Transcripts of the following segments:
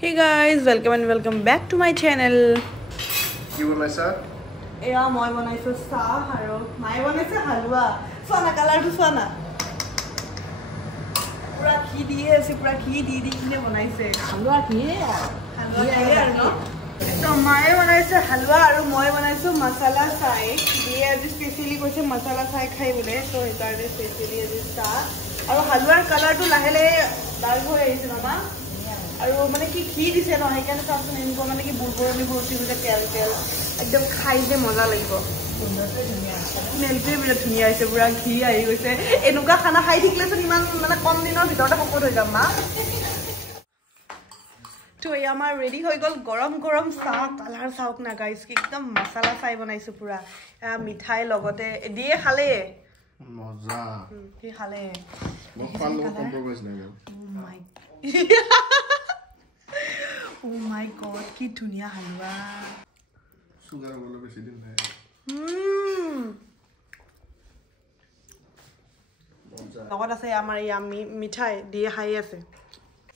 Hey guys, welcome and welcome back to my channel. You want my son? Yeah, moi banaise sa haro. Mai banaise halwa. Sona color tu sona. Pura khi diye ase pura khi di kine banaise. Halwa ki hai? Halwa ki hai no? So mai banaise halwa aru moi banaise masala sai. Diye as specially koise masala sai khai bole. So ekarne specially as sa. Aru halwar color tu lahe lahe dark hoye aise mama. আৰু মানে কি খি দিছে ন হেকানে চাচোন এনেকুৱা মানে কি বুৰবুৰণি বুৰতি বুজে তেল তেল একদম খাই যে মজা লাগিব স্মেলটোৱে বিৰাট ধুনীয়া হৈছে পুৰা ঘি আহি গৈছে এনেকুৱা খানা খাই থাকিলেচোন ইমান মানে কম দিনৰ ভিতৰতে শকত হৈ যাম মা তো এই আমাৰ ৰেডি হৈ গ'ল গৰম গৰম চাহ কালাৰ চাওক না গাইছ কি একদম মছলা চাই বনাইছো পুৰা মিঠাই লগতে দিয়ে খালে মজা কি খালে মই খালো কম্প্ৰমাইজ নাই ও মাই Oh my god, কি ধুনিয়া হালৱা সুগাৰ বলে বেছি দিন নাই লগত আছে আমাৰ এই মিঠাই দিয়ে খাই আছে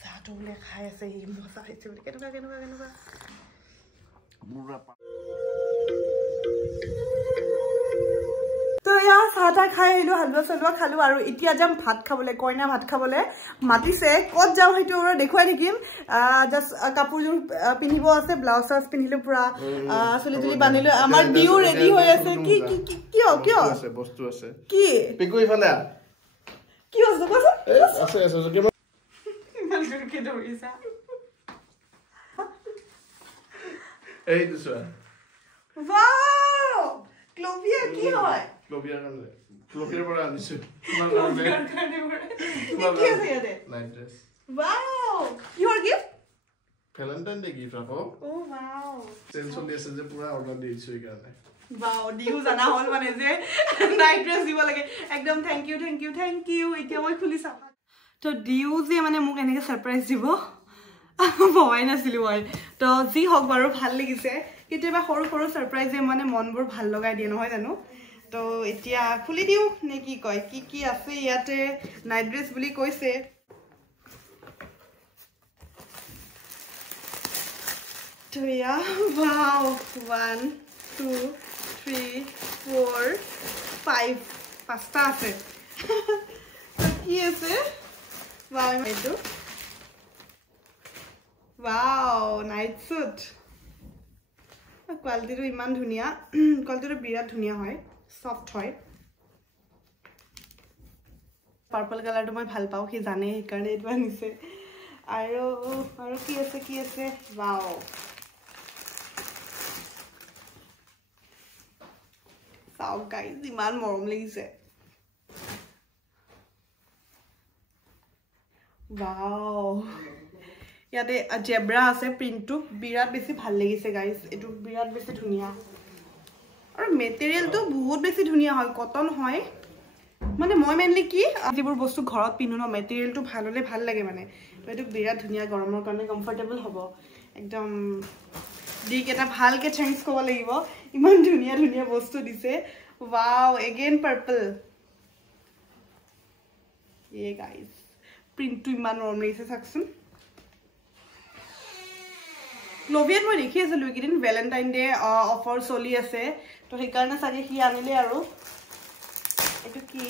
চাহটো বলে খাই আছে ই মজা হৈছে বলে কেনেকুৱা বুৰা তো ইয়া চাহটা খাই আহিলো হালৱা চলৱা খালো আৰু এতিয়া যাম ভাত খাবলে কইনা ভাত খাবলে মাতিছে কত যাও হেতু ওৰ দেখুৱাই থাকিম জাস্ট কাপোৰযোৰ পিন্ধিব আছে ব্লাউজ চাউজ পিন্ধিলো পুৰা চুলি তুলি বান্ধিলো আমাৰ ডিউ ৰেডি হৈ আছে কি কিয় আছে বস্তু আছে কি পিকু ইফালে কি আছে কোৱা আছে কেমন ইমান জোৰকে দৌৰিছা এই দিছো ওয়াও ক্লোভিয়া কি হয় ক্লোভিয়াৰ পৰা আনিছো কি আছে ইয়াতে নাইট ড্ৰেছ ওয়াও ইউৰ গিফট ভ্যালেন্টাইন ডে গিফট আকৌ ও ওয়াও চেল চলি আছে যে পুৰা অৰ্ডাৰ দিছো এইকাৰণে ওয়াও ডিউ জানা হল মানে যে নাইট ড্ৰেছ দিব লাগে একদম থ্যাংক ইউ এতিয়া মই খুলি চাম তো ডিউ যে মানে মোক এনেকে সাৰপ্ৰাইজ দিব ভবাই নাছিলো মই তো যি হওক বাৰু ভাল লাগিছে কেতিয়াবা সৰু সৰু সাৰপ্ৰাইজে মানে মনবোৰ ভাল লগাই দিয়ে নহয় জানো তো এতিয়া খুলি দিও নে কি কয় কি আছে ইয়াতে নাইট ড্ৰেছ বুলি কৈছে তো ইয়া ওয়াও 1 2 3 4 5 পাঁচটা আছে কি আছে ওয়াও এইটো ওয়াও নাইট স্যুট কোৱালিটিটো ইমান ধুনীয়া কোৱালিটিটো বিৰাট ধুনীয়া হয় সফট হয় পাৰ্পল কালাৰটো মই ভাল পাওঁ কি জানে সেইকাৰণে এইটো আনিছে আৰু কি আছে ওয়াও চাওক গাইজ ইমান মৰম লাগিছে ওয়াও ইয়াতে জেব্ৰা আছে প্ৰিন্টটো বিৰাট বেছি ভাল লাগিছে গাইজ এটো বিৰাট বেছি ধুনীয়া আৰু মেটেৰিয়েলটো বহুত বেছি ধুনীয়া হয় কটন হয় মানে মই মেইনলি কি যিবোৰ বস্তু ঘৰত পিন্ধো ন মেটেৰিয়েলটো ভাল হলে ভাল লাগে মানে এটো বিৰাট ধুনীয়া গৰমৰ কাৰণে কমফৰ্টেবল হ'ব একদম দিক এটা ভালকে থ্যাঙ্কস ক'ব লাগিব ইমান ধুনীয়া বস্তু দিছে ওয়াও এগেইন পাৰ্পল এই গাইজ প্ৰিন্টটো ইমান মৰম লাগিছে চাকচোন ক্লোভিয়াত মই দেখি আছিলো এইকেইদিন ভ্যালেন্টাইন ডে অফাৰ চলি আছে তো সেইকাৰণে চাগে কি আনিলে আৰু এইটো কি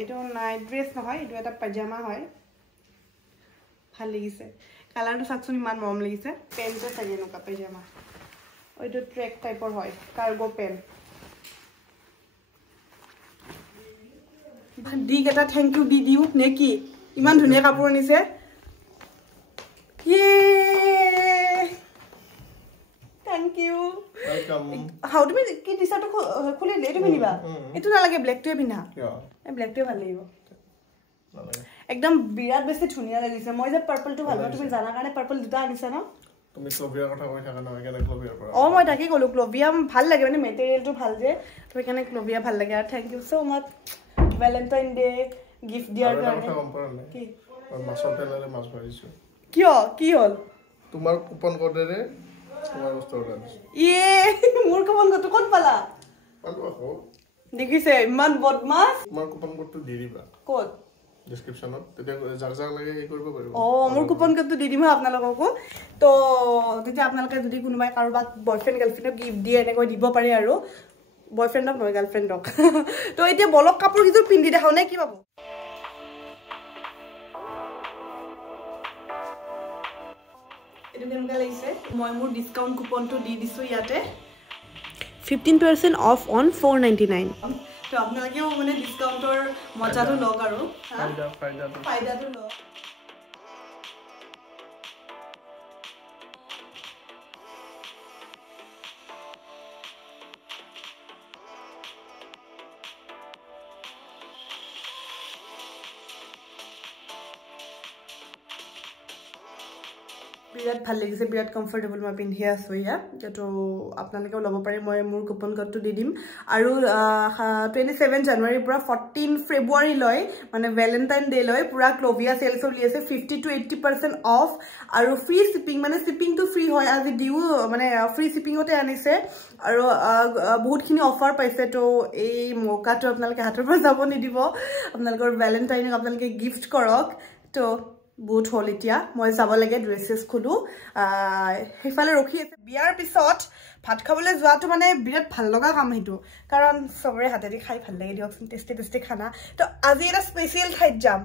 এইটো নাইট ড্ৰেছ নহয় এইটো এটা পাজামা হয় ভাল লাগিছে কালাৰটো চাকচোন ইমান মৰম লাগিছে পেণ্টটো চাগে এনেকুৱা পাজামা এইটো ট্ৰেক টাইপৰ হয় কাৰ্গো পেণ্ট দিক এটা থ্যাংক ইউ দি দিও নে কি ইমান ধুনীয়া কাপোৰ আনিছে Thank you. Welcome. How do we get this out of খুলি লে তুমি নিবা এটো না লাগে ব্ল্যাক টোৱে পিনা এই ব্ল্যাক টোৱে ভাল লাগিব একদম বিৰাট বেছি ধুনীয়া লাগিছে মই যে পাৰ্পলটো ভাল পাওঁ তুমি জানা কাৰণে পাৰ্পল দুটা আনিছা ন তুমি ক্লোভিয়াৰ কথা কৈ থাকা না একানে ক্লোভিয়াৰ পৰা মই তাকে কলো ক্লোভিয়া ভাল লাগে মানে মেটেৰিয়েলটো ভাল যে তো একানে ক্লোভিয়া ভাল লাগে আৰু থ্যাংক ইউ সো মাচ ভ্যালেন্টাইন ডে গিফট দিয়াৰ কাৰণে কি মাছৰ তেলেৰে মাছ ভাজিছো কি হল তোমাৰ কুপন কোডেৰে তোমাৰ বস্তু অৰ্ডাৰ দিছো মোৰ কুপন কোডটো ক'ত পালা পালো আকৌ দেখিছে ইমান বদমাছ তোমাৰ কুপন কোডটো দি দিবা ক'ত ডেসক্ৰিপচনত তেতিয়া জাক লাগে এই কৰিব পাৰিব মোৰ কুপন কোডটো দি দিম আপোনালোককো তো তেতিয়া আপোনালোকে যদি কোনোবাই কাৰোবাক বয়ফ্ৰেণ্ড গাৰ্লফ্ৰেণ্ডক গিফ্ট দিয়ে এনেকৈ দিব পাৰে আৰু বয়ফ্ৰেণ্ডক নহয় গাৰ্লফ্ৰেণ্ডক তো এতিয়া বলক কাপোৰ কিযোৰ পিন্ধি দেখাও নে কি পাব এটো কেনেকুৱা লাগিছে মই মোৰ ডিসকাউন্ট কুপনটো দি দিছো ইয়াতে 15% অফ অন 499 তো আপোনালোকেও মানে ডিসকাউন্টৰ মজাটো লওক আৰু ফাইদাটো লওক বিৰাট ভাল লাগিছে বিৰাট কমফৰ্টেবল মই পিন্ধি আছো ইয়া তো আপোনালোকেও ল'ব পাৰে মই মোৰ কুপন কোডটো দি দিম আৰু 27 জানুৱাৰীৰ পৰা 14 ফেব্ৰুৱাৰী লৈ মানে ভ্যালেন্টাইন ডে লৈ পুৰা ক্লোভিয়া সেল চলি আছে 50 to 80% অফ আৰু ফ্ৰী শিপিং মানে শিপিংটো ফ্ৰী হয় আজি ডিউ মানে ফ্ৰী শিপিংতে আনিছে আৰু বহুতখিনি অফাৰ পাইছে তো এই মৌকাটো আপোনালোকে হাতৰ পৰা যাব নিদিব আপোনালোকৰ ভ্যালেন্টাইনক আপোনালোকে গিফট কৰক তো বহুত হল এতিয়া মই যাব লাগে ড্ৰেছেছ খুলো হেফালে ৰখি আছে বিয়াৰ পিছত ভাত খাবলৈ যোৱাটো মানে বিৰাট ভাল লগা কাম হেতু কাৰণ সবৰে হাতেদি খাই ভাল লাগে দিয়কচোন টেষ্টি খানা তো আজি এটা স্পেশাল ঠাইত যাম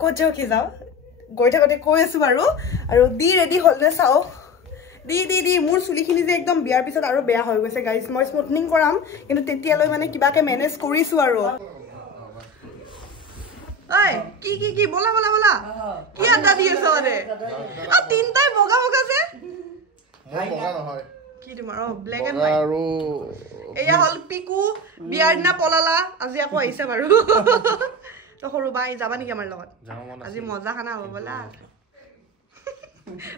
ক'ত কি যাও গৈ থাকোতে কৈ আছো বাৰু আৰু দি ৰেডি হলনে চাও দি মোৰ চুলিখিনি যে একদম বিয়াৰ পিছত আৰু বেয়া হৈ গৈছে গাইজ মই স্মুথনিং কৰাম কিন্তু তেতিয়ালৈ মানে কিবাকে মেনেজ কৰিছো আৰু Ay, ki bola ki ada di sore tintai boga se boga nohoy ki tomar black and white aru eya hol piku biar na polala aji ako aise baru to horu bai jaba niki amar logot aji moja khana hobo bola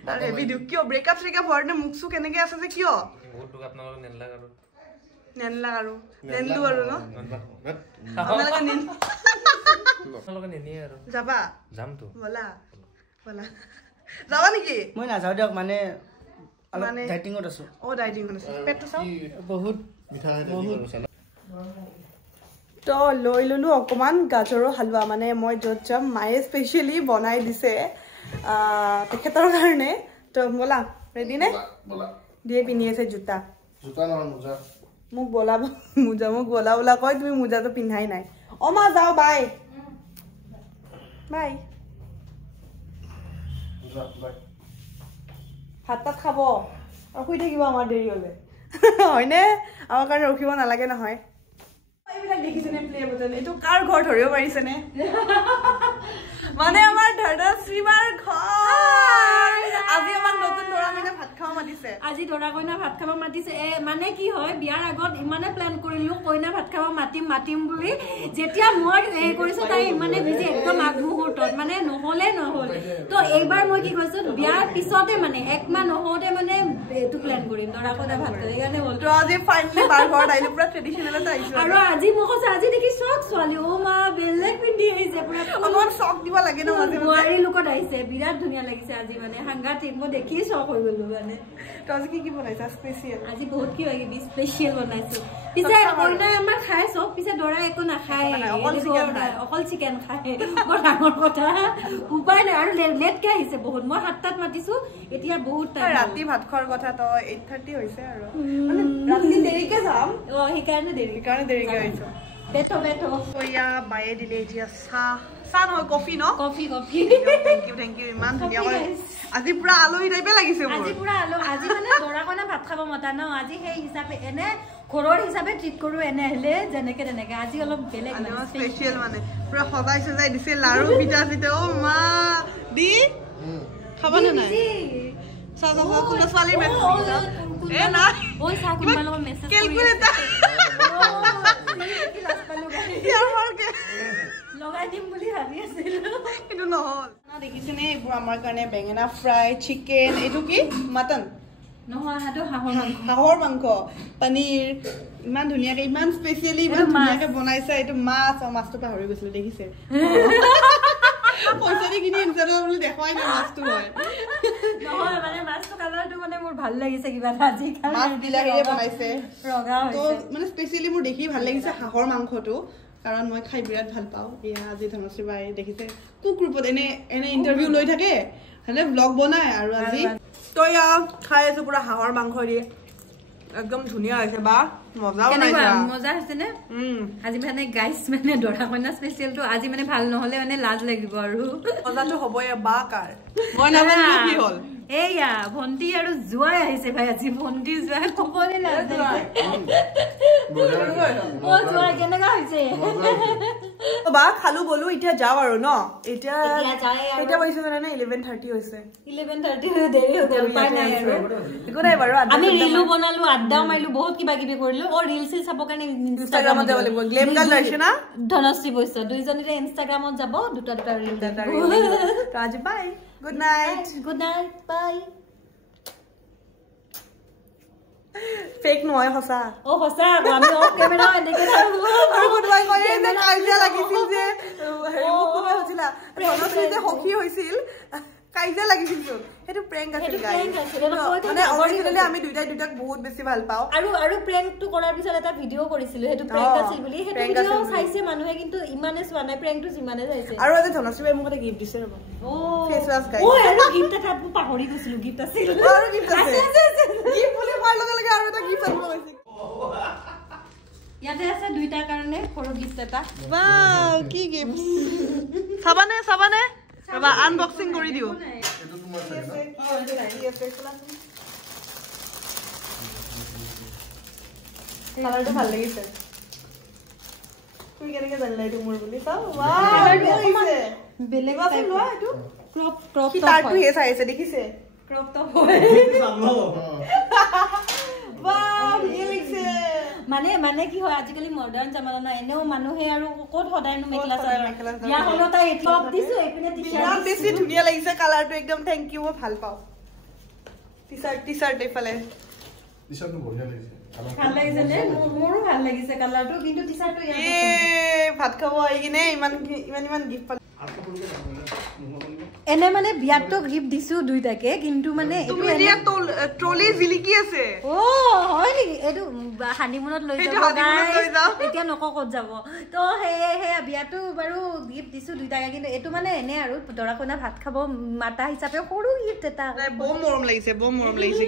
tare video kyo breakup hor ne muksu kenege ase je kyo বহুত দুখ আপোনালোক নেনলা আৰু নেনলু আৰু ন আপোনালোকে নেন আপোনালোকে নেনি আৰু যাবা যাম তো বলা যাবা নেকি মই না যাও দিয়ক মানে অলপ ডাইটিংত আছো ডাইটিংত আছে পেটটো চাও বহুত মিঠা বহুত তো লৈ ললো অকমান গাজৰৰ হালৱা মানে মই যত যাম মায়ে স্পেশালি বনাই দিছে তেখেতৰ কাৰণে তো বলা ৰেডি নে বলা দিয়ে পিনি আছে জুতা নহয় মোজা মোক বলা কয় তুমি মোজাটো পিন্ধাই নাই মা যাও বাই ভাত খাব আৰু শুই থাকিব আমাৰ দেৰি হলে হয়নে আমাৰ কাৰণে ৰখিব নালাগে নহয় এইবিলাক দেখিছেনে প্লে বটন এইটো কাৰ ঘৰ ধৰিব পাৰিছেনে মানে আমাৰ ধৰশ্ৰীমাৰ ঘৰ আজি আমাক নতুন দৰা কইনা ভাত খাব মাতিছে আজি দৰা কইনা ভাত খাব মাতিছে মানে কি হয় বিয়াৰ আগত ইমানে প্ল্যান কৰিলো কইনা ভাত খাব মাতিম বুলি যেতিয়া মই কৰিছো তাই ইমানে বিজি একদম আগমুহূৰ্তত মানে নহল তো এইবাৰ মই কি কৈছো বিয়াৰ পিছতে মানে একমাহ নহওঁতে মানে এইটো প্ল্যান কৰিম দৰা কইনা ভাত খাব এইকাৰণে হ'ল তো আজি ফাইনালি বাৰ ঘৰত আহিলো পুৰা ট্ৰেডিশনেল এটা আহিছো আৰু আজি মই কৈছো আজি দেখি চক ছোৱালী মা বেলেগ পিন্ধি আহিছে পুৰা অকমান চক দিব লাগে ন মাজে বোৱাৰী লোকত আহিছে বিৰাট ধুনীয়া লাগিছে আজি মানে সাংঘাতিক মই দেখি চক হৈ গলো মানে তো আজি কি বনাইছা স্পেশাল আজি বহুত কি হয় স্পেশাল বনাইছো পিছে কইনা আমাৰ খাই চব পিছে দৰা একো নাখায় অকল চিকেন খায় বৰ ডাঙৰ কথা উপায় নাই আৰু লেটকে আহিছে বহুত মই 7টাত মাতিছো এতিয়া বহুত টাইম ৰাতি ভাত খোৱাৰ কথা তো 8:30 হৈছে আৰু মানে ৰাতি দেৰিকে যাম সেইকাৰণে দেৰিকে আহিছো বেটো কইয়া বায়ে দিলে এতিয়া চাহ নহয় কফি ন কফি থেংক ইউ ইমান ধুনীয়া আজি পুৰা আলহী টাইপে লাগিছে আজি পুৰা আজি মানে দৰা কইনা ভাত খাব মতা ন আজি সেই হিচাপে এনে ঘৰৰ হিচাপে ট্ৰিট কৰো এনে আহিলে যেনেকে তেনেকে আজি অলপ বেলেগ স্পেশাল মানে পুৰা সজাই দিছে লাৰু পিঠা চিঠা মা দি খাব নে নাই চাহ কোন ছোৱালীৰ মেছেজ নাই ওই চাহ কোনবা লগত মেছেজ কেলকুলেটৰ লগাই দিম বুলি ভাবি আছিলো কিন্তু নহল দেখিছেনে এইবোৰ আমাৰ কাৰণে বেঙেনা ফ্ৰাই চিকেন এইটো কি মটন নহয় হাটো হাঁহৰ মাংস পনীৰ ইমান ধুনীয়াকে ইমান স্পেশালি ইমান ধুনীয়াকে বনাইছে এইটো মাছটো পাহৰি গৈছিলো দেখিছে পইচা দি কিনি আনিছে বুলি দেখুৱাই নাই মাছটো হয় নহয় মানে মাছটো কালাৰটো মানে মোৰ ভাল লাগিছে কিবা আজি মাছ বিলাহীৰে বনাইছে ৰঙা হৈছে তো মানে স্পেশালি মোৰ দেখি ভাল লাগিছে হাঁহৰ মাংসটো কাৰণ মই খাই বিৰাট ভাল পাওঁ এয়া আজি ধনশ্ৰী বাই দেখিছে কুক গ্ৰুপত এনে ইণ্টাৰভিউ লৈ থাকে হলে ব্লগ বনায় আৰু আজি তো এয়া খাই আছো পুৰা হাঁহৰ মাংস দি একদম ধুনীয়া হৈছে বা মজা মজা হৈছে নে আজি মানে গাইছ মানে দৰা কইনা স্পেচিয়েলটো আজি মানে ভাল নহলে মানে লাজ লাগিব আৰু মজাটো হ'বই বা কাৰ মই নাজানো কি হ'ল এয়া ভন্টি আৰু জুৱাই আহিছে ভাই আজি ভন্টি জুৱাই কবলে লাজ ও জুৱাই কেনেকা হৈছে বা খালো বলো এতিয়া যাও আৰু ন এতিয়া কৈছো মানে 11:30 হৈছে 11:30 দেৰি হৈ গ'ল পাই নাই আৰু একো নাই বাৰু আমি ৰিলু বনালো আড্ডা মাইলো বহুত কিবা কিবি কৰিলো ও ৰিলছ চাবৰ কাৰণে ইনষ্টাগ্ৰামত যাব লাগিব গ্লেম গাল লৈছে না ধনশ্ৰী বৈশ্য দুইজনীৰে ইনষ্টাগ্ৰামত যাব দুটা ৰিল তো আজি bye good night bye fake নহয় সঁচা ও সঁচা আমি অফ কেমেৰা এনেকে থাকো আৰু কোনোবাই কয় যে কাজিয়া লাগিছিল যে মোক কোনোবাই হৈছিল ধনশ্ৰী যে সখী হৈছিল কাজিয়া লাগিছিল সেইটো প্ৰেংক আছিল গাইস মানে অৰিজিনালি আমি দুটাক বহুত বেছি ভাল পাওঁ আৰু প্ৰেংকটো কৰাৰ পিছত এটা ভিডিও কৰিছিল সেইটো প্ৰেংক আছিল বুলি সেইটো ভিডিও চাইছে মানুহে কিন্তু ইমানে চোৱা নাই প্ৰেংকটো যিমানে চাইছে আৰু আজি ধনশ্ৰী বাই মোক এটা গিফট দিছে ৰবা ও ফেস ওয়াশ গাইস ও আৰু গিফট এটা পাহৰি গৈছিল গিফট আছিল আৰু গিফট আছে গিফট বুলি কোৱাৰ লগে লগে আৰু এটা গিফট আনিব গৈছে ইয়াতে আছে দুইটাৰ কাৰণে সৰু গিফট এটা ওয়াও কি গিফট চাবানে ৰবা আনবক্সিং কৰি দিও এইটো তোমাৰ চাই কালাৰটো ভাল লাগিছে তুমি কেনেকে জানিলা এইটো মোৰ বুলি চাও ওয়াও বেলেগ আছে লোৱা এইটো ক্ৰপ টাৰটো হে চাইছে দেখিছে ক্ৰপ টপ হয় ওয়াও এই লিখছে মানে কি হয় আজিকালি মডাৰ্ন জামানা না এনেও মানুহে আৰু কোট হদায়নো মেখলা চাদৰ ইয়া হলো তাই টপ দিছো এপিনে বিৰাট বেছি ধুনীয়া লাগিছে কালাৰটো একদম থ্যাংক ইউ মই ভাল পাওঁ টি-শাৰ্ট এফালে টি-শাৰ্টটো বঢ়িয়া লাগিছে ভাল লাগিছে নে মোৰো ভাল লাগিছে কালাৰটো কিন্তু টি-শাৰ্টটো এ ভাত খাব আহি কিনে ইমান গিফট পালে এনে মানে বিয়াতটো গিফট দিছো দুইটাকে কিন্তু মানে তুমি দিয়া ট্ৰলি জিলিকি আছে ও হয় নি এটো হানিমুনত লৈ যাব এতিয়া নক ক'ত যাব তো হে বিয়াটো বাৰু গিফট দিছো দুইটাকে কিন্তু এটো মানে এনে আৰু দৰা কইনা ভাত খাব মাতা হিচাপে সৰু গিফট এটা বহুত মৰম লাগিছে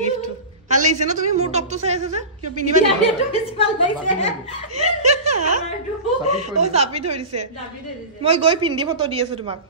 গিফটটো ভাল লাগিছে না তুমি মোৰ টপটো চাই আছে যে কি পিনিবা এটো বেছি ভাল লাগিছে ও চাপি থৈ দিছে মই গৈ পিন্ধি ফটো দি আছো তোমাক